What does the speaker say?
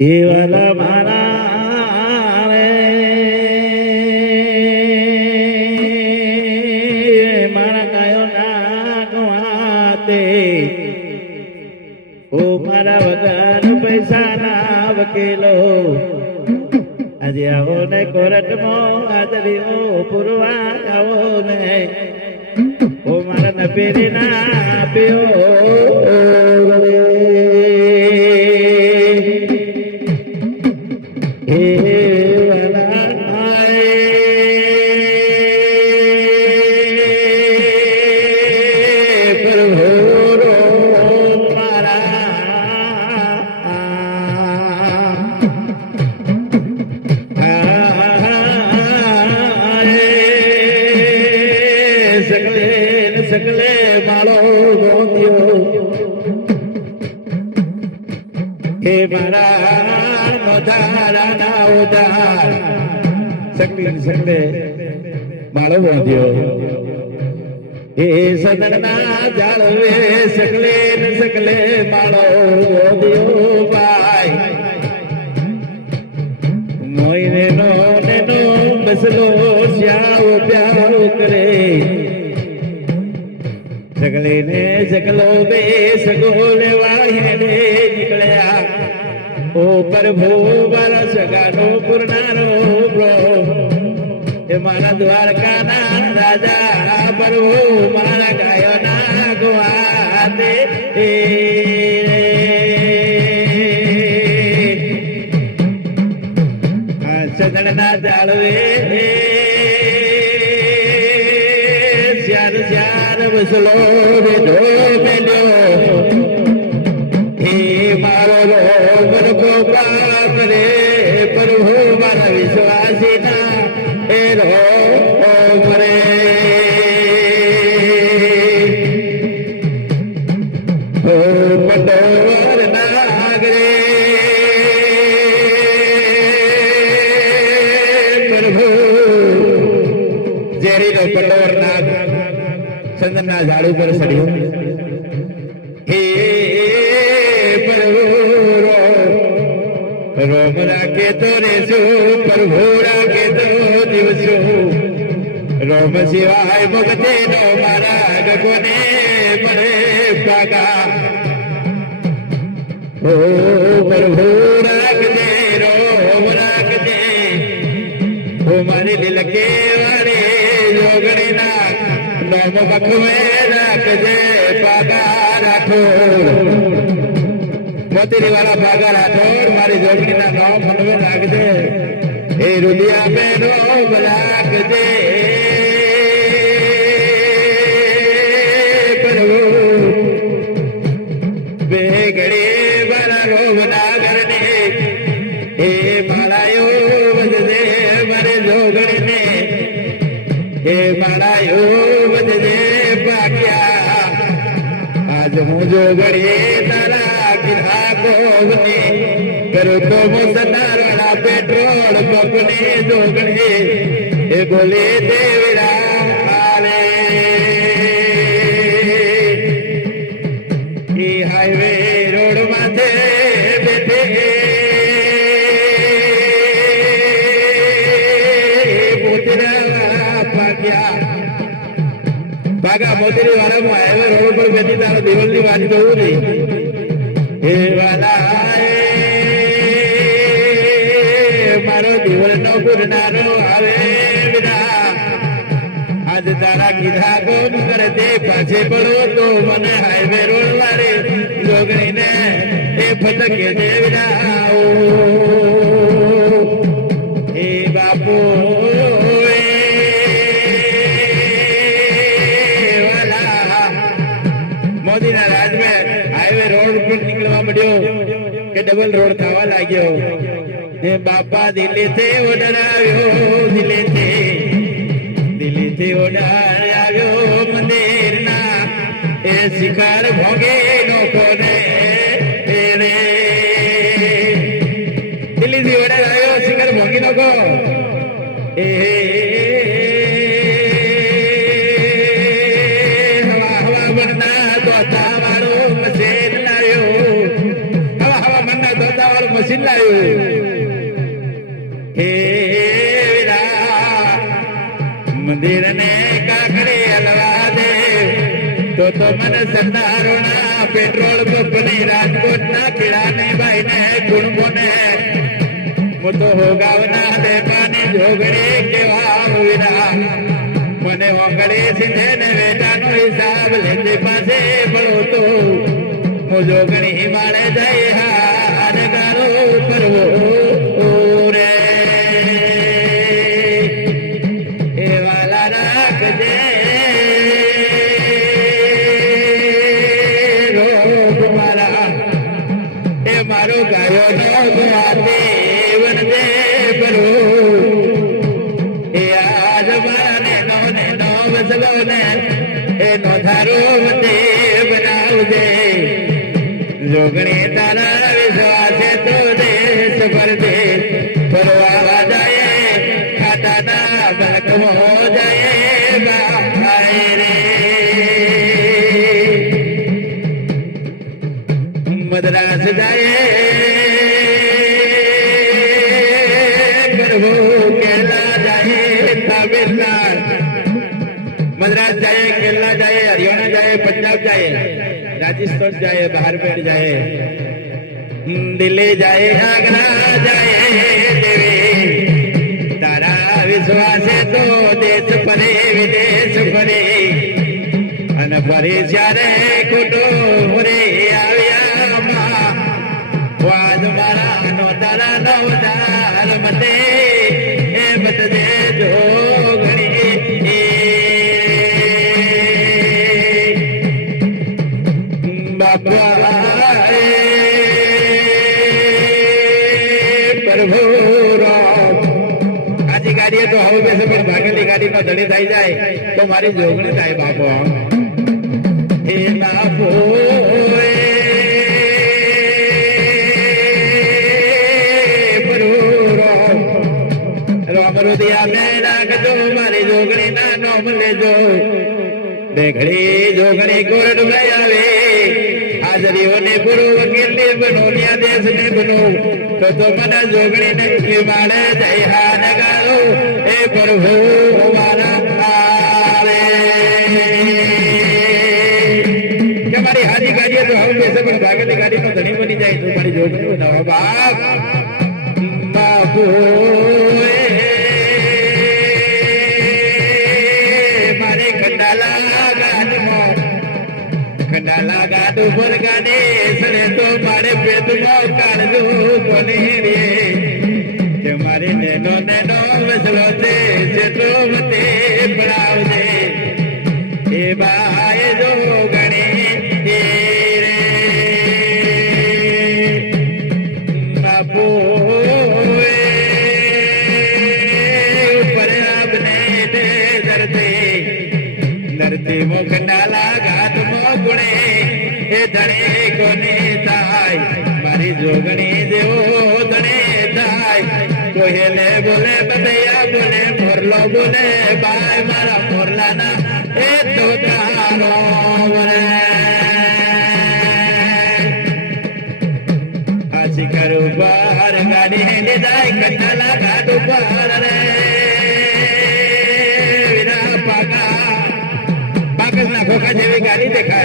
એ વાલા મારા રે મારા ગાયો ના ગવાતે ઓ મારા વગર પૈસા ના વકીલો આજે આવો ને કોર્ટમાં હાજરીઓ પુરવા આવો ને ઓ મારા નબેરી ના આપ્યો સગલે માળો ગોંદ્યો હે મારા નોધારા ના ઉધાર સગલે માળો ગોંદ્યો હે સદન ના જાળવે સગલે માળો ગોંદ્યો ભાઈ મોઈને નો બસલો શ્યાવ પ્યાર કરે સગલે ને સગલો બે સગોલે વાહેને નીકળ્યા ઓ પ્રભુ મારા સગાનો પૂર્ણાનો બ્રો એ મારા દ્વારકાના રાજા પ્રભુ મારા ગાયોના ગવાતે આ સદનના જાળવે બસલો રેડો મેલ્યો હે મારો રોમરકો પાપ રે પ્રભુ મારા વિશ્વાસી ના એ રોમ રે ઓ પટોર નાગરે પ્રભુ જેરી નો પટોર નાગ ચંદન ના ઝાડ ઉપર ચડ્યો હે પ્રભુ રોમ રાખે તો રેશું પ્રભુ રાખે તો દિવસો રોમ સિવાય મુક્તિ નો મારા ગગોને મળે પાગા ઓ પ્રભુ રાખજે રોમ રાખજે ઓ મારી લીલકે વારે જોગણી ના નોમ બખમે રાખજે પાગા રાઠોડ મોતીરી વાળા પાગા રાઠોડ મારી જોગણી ના નોમ મનવે રાખજે એ રુદિયા મે રોમ રાખજે પ્રભુ બે ઘડી બરા રોમ ના કરને એ માળાયો વધજે મારે જોગણી ને એ માળાયો आज मुझो गड़े तारा किधा कोगने करो तो मुसनारा पेट्रोल पकने जोगने ए बोले देवरा रे ई हाईवे रोड माथे बैठे पुतरा पाग्या बागा मोतीरी वाला में हाईवे रोड पर गति तारो दिवल ની વાત કહું નહીં હે વાલા મારો દિવલ નો ગુરનારો આવે વિના આજ તારા કીધા કોણ કરે તે પાછે પડો તો મને હાઈવે રોડ વાળે જોગણીને એ ફટકે દે વિના હે બાપુ મોદીના રાજ में हाईवे रोड पर निकलवा પડ્યો કે ડબલ રોડ થવા લાગ્યો ને બાપા દિલ્હીથી ઓડાવ્યો દિલ્હીથી ઓડાવ્યો મંદિરના એ શિખર ભોગે નો કોને રે દિલ્હીથી ઓડાવ્યો શિખર ભોગી નો કો એ મંદિર લાવ્યું હે વીરા મંદિર ને કાકડી હલવા દે તો મને સરદારોના પેટ્રોલ પંપની રાજકોટના કિલ્લાની બાઈને ગુણગુને હું તો હોગાવના દેપાની જોગણી કેવા વીરા મને ઓગળી સીધે ને વેટાનો હિસાબ લેતી પાસે પડો તો હું જોગણી માળે જઈ હાર ગારો કરવો રે એ વાલા રાખજે રોગ મારા એ મારું ગાયો નો ગુઆતે વનદે પરો એ આજ મારા ને નો વસલો ને એ નો ધારો વતે બનાવજે જોગણી તારા વિશ્વાસે તો દેશ પર દે ફરવા જાય ખાટાના બકવો જાય બાય રે મદ્રાસ જાય પ્રભુ કેલા જાય તમિલનાડ મદ્રાસ જાય કેરલા જાય હરિયાણા જાય પંજાબ જાય राजस्थान जाए बाहर पेट जाए दिल्ली जाए आगरा जाए देवे तारा विश्वास तो देश परे विदेश परे अन परे चारे कुटो रे आव्या वाद मारा नो तारा नो दार मते ए बतजे जोगणी प्रभु आजी गाड़ी तो हम वैसे पर भागली गाड़ी में धड़ी થઈ જાય તો મારી જોગણી થાય બાપો હે બાપો રામ રોદિયા ને રાખજો મારી જોગણી ના નામ લેજો દેખડી જોગણી કોર્ટ में આવે હાજરીઓને પૂરો વકીલ ને બનો ન્યાયાધીશ ને બનો તો મને જોગણી ને માળે જઈ હાર ગારો એ પ્રભુ મારા આવે કે મારી હાજી ગાડી તો હવે બેસે પણ ભાગેલી ગાડી નો ધણી બની જાય તો મારી જોગણી નો બાપ બાપુ મારે ખંડાલા ગાડમાં ખંડાલા ગાડું પર ગાડે સરે તો મારે પેટમાં કાળજો કોને રે કે મારે નેનો નેનો વસલો છે જેટલો મતે પડાવજે એ બાય જો ગણે રે બાપુ ઉપર આપને ધરતી મોકંડાલા ઘાટ મોગુણે એ ધણે કોને થાય મારી જોગણી જેવો ધણે થાય કોહેલે બોલે બદૈયા બોલે મોરલો બોલે બાય મારા મોરલાના એ તો તારો આ શિખર ઉપર ગાડી હેલી જાય કંડાલા ઘાટ ઉપર રે વિના પાકા ખોખા જેવી ગાડી દેખાય